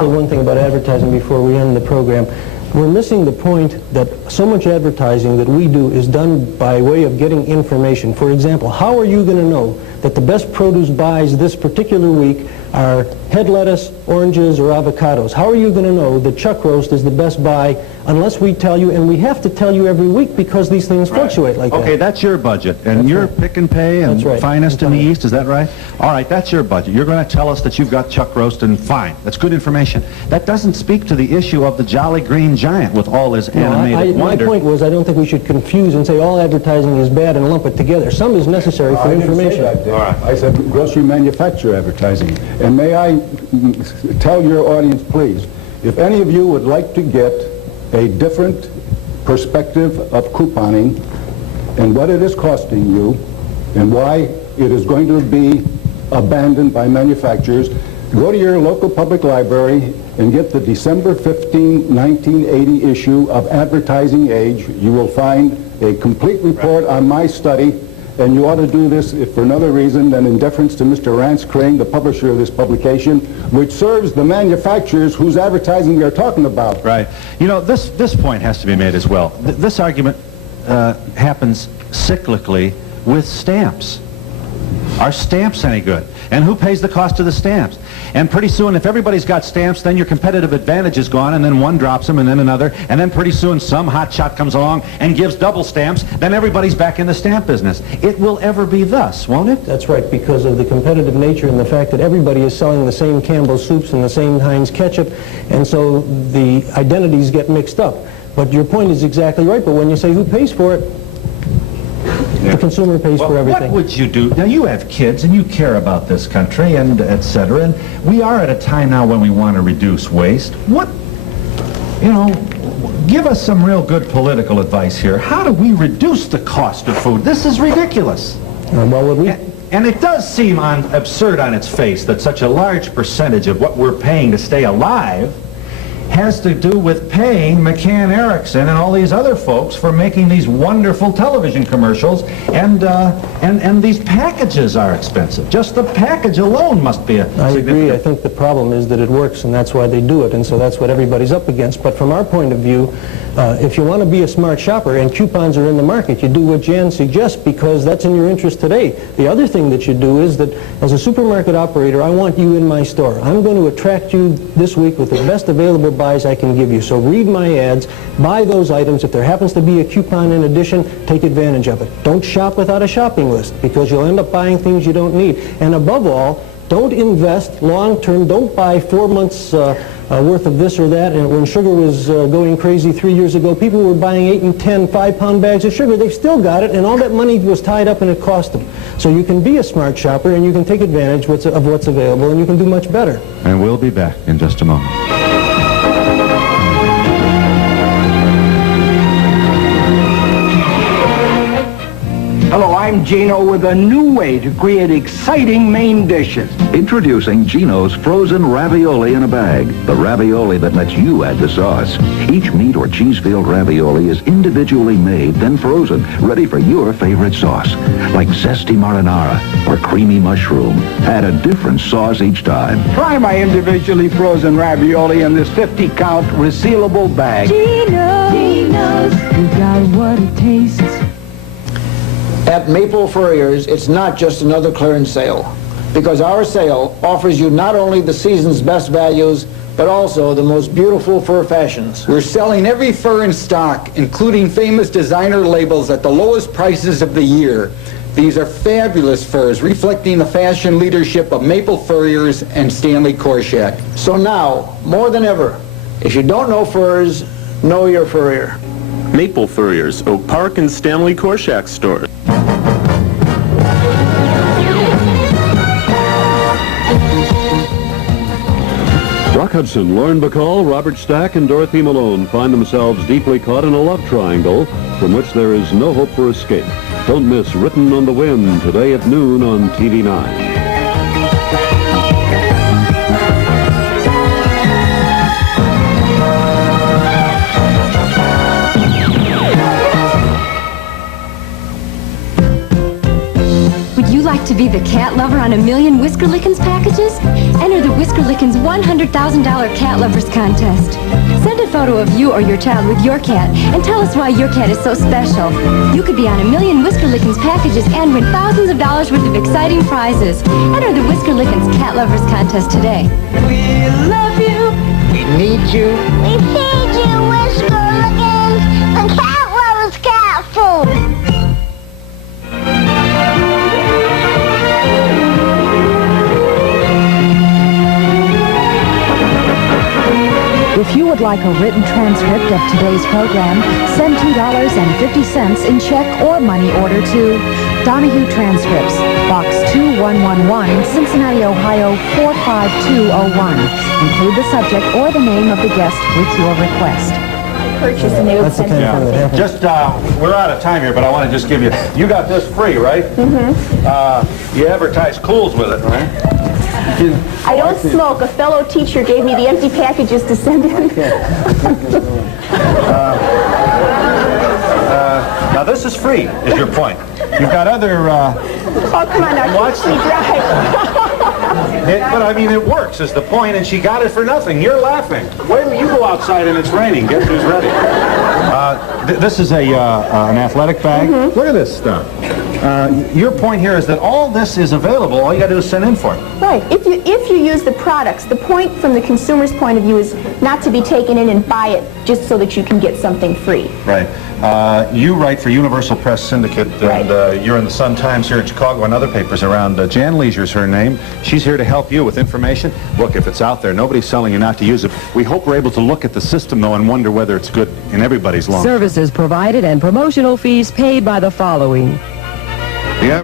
Say one thing about advertising before we end the program. We're missing the point that so much advertising that we do is done by way of getting information. For example, how are you going to know that the best produce buys this particular week are head lettuce, oranges, or avocados? How are you going to know that chuck roast is the best buy unless we tell you, and we have to tell you every week because these things fluctuate like that. Okay, that's your budget, and you're Pick and Pay and Finest in the East, is that right? All right, that's your budget. You're going to tell us that you've got chuck roast, and fine, that's good information. That doesn't speak to the issue of the Jolly Green Giant with all his animated wonder. My point was I don't think we should confuse and say all advertising is bad and lump it together. Some is necessary for information. I didn't say that, all right. I said grocery manufacturer advertising. And may I tell your audience, please, if any of you would like to get a different perspective of couponing and what it is costing you and why it is going to be abandoned by manufacturers, go to your local public library and get the December 15, 1980 issue of Advertising Age. You will find a complete report on my study, and you ought to do this if for another reason than in deference to Mr. Rance Crane, the publisher of this publication, which serves the manufacturers whose advertising we are talking about. Right. You know, this point has to be made as well. This argument happens cyclically with stamps. Are stamps any good? And who pays the cost of the stamps? And pretty soon, if everybody's got stamps, then your competitive advantage is gone, and then one drops them, and then another, and then pretty soon some hotshot comes along and gives double stamps, then everybody's back in the stamp business. It will ever be thus, won't it? That's right, because of the competitive nature and the fact that everybody is selling the same Campbell's soups and the same Heinz ketchup, and so the identities get mixed up. But your point is exactly right, but when you say who pays for it, the consumer pays for everything. What would you do? Now, you have kids, and you care about this country, and et cetera, and we are at a time now when we want to reduce waste. What, you know, give us some real good political advice here. How do we reduce the cost of food? This is ridiculous. And it does seem absurd on its face that such a large percentage of what we're paying to stay alive has to do with paying McCann Erickson and all these other folks for making these wonderful television commercials, and these packages are expensive. Just the package alone must be I agree. I think the problem is that it works, and that's why they do it, and so that's what everybody's up against. But from our point of view, if you want to be a smart shopper and coupons are in the market, you do what Jan suggests because that's in your interest today. The other thing that you do is that as a supermarket operator, I want you in my store. I'm going to attract you this week with the best available buys I can give you. So read my ads, buy those items. If there happens to be a coupon in addition, take advantage of it. Don't shop without a shopping list because you'll end up buying things you don't need. And above all, don't invest long-term. Don't buy 4 months worth of this or that. And when sugar was going crazy 3 years ago, people were buying 8 and 10 5-pound bags of sugar. They've still got it, and all that money was tied up and it cost them. So you can be a smart shopper, and you can take advantage of what's available, and you can do much better. And we'll be back in just a moment. Hello, I'm Gino with a new way to create exciting main dishes. Introducing Gino's frozen ravioli in a bag. The ravioli that lets you add the sauce. Each meat or cheese-filled ravioli is individually made, then frozen, ready for your favorite sauce. Like zesty marinara or creamy mushroom. Add a different sauce each time. Try my individually frozen ravioli in this 50-count resealable bag. Gino's, we got what it tastes. At Maple Furrier's, it's not just another clearance sale, because our sale offers you not only the season's best values, but also the most beautiful fur fashions. We're selling every fur in stock, including famous designer labels at the lowest prices of the year. These are fabulous furs, reflecting the fashion leadership of Maple Furrier's and Stanley Korshak. So now, more than ever, if you don't know furs, know your Furrier. Maple Furrier's, Oak Park and Stanley Korshak stores. Rock Hudson, Lauren Bacall, Robert Stack, and Dorothy Malone find themselves deeply caught in a love triangle from which there is no hope for escape. Don't miss Written on the Wind today at noon on TV 9. Would you like to be be the cat lover on a million Whisker Lickens packages? Enter the Whisker Lickens $100,000 Cat Lovers Contest. Send a photo of you or your child with your cat and tell us why your cat is so special. You could be on a million Whisker Lickens packages and win thousands of dollars worth of exciting prizes. Enter the Whisker Lickens Cat Lovers Contest today. We love you. We need you. We feed you Whisker Lickens and Cat Lovers cat food. If you would like a written transcript of today's program, send $2.50 in check or money order to Donahue Transcripts, Box 2111, Cincinnati, Ohio 45201. Include the subject or the name of the guest with your request. Purchase a new That's the kind of thing that happens. Just, we're out of time here, but I want to just give you got this free, right? Mm-hmm. You advertise Cools with it, right? I don't smoke. A fellow teacher gave me the empty packages to send in. Now this is free, is your point. You've got other... Oh, come on now. Watch Teach me drive. But I mean, it works is the point, and she got it for nothing. You're laughing. Wait till you go outside and it's raining. Guess who's ready? This is an athletic bag. Mm-hmm. Look at this stuff. Your point here is that all this is available. All you got to do is send in for it. Right. If you use the products, the point from the consumer's point of view is not to be taken in and buy it just so that you can get something free. Right. You write for Universal Press Syndicate, and you're in the Sun-Times here in Chicago and other papers around. Jan Leasure's her name. She's here to help you with information. Look, if it's out there, nobody's telling you not to use it. We hope we're able to look at the system, though, and wonder whether it's good in everybody's lungs. Services provided and promotional fees paid by the following: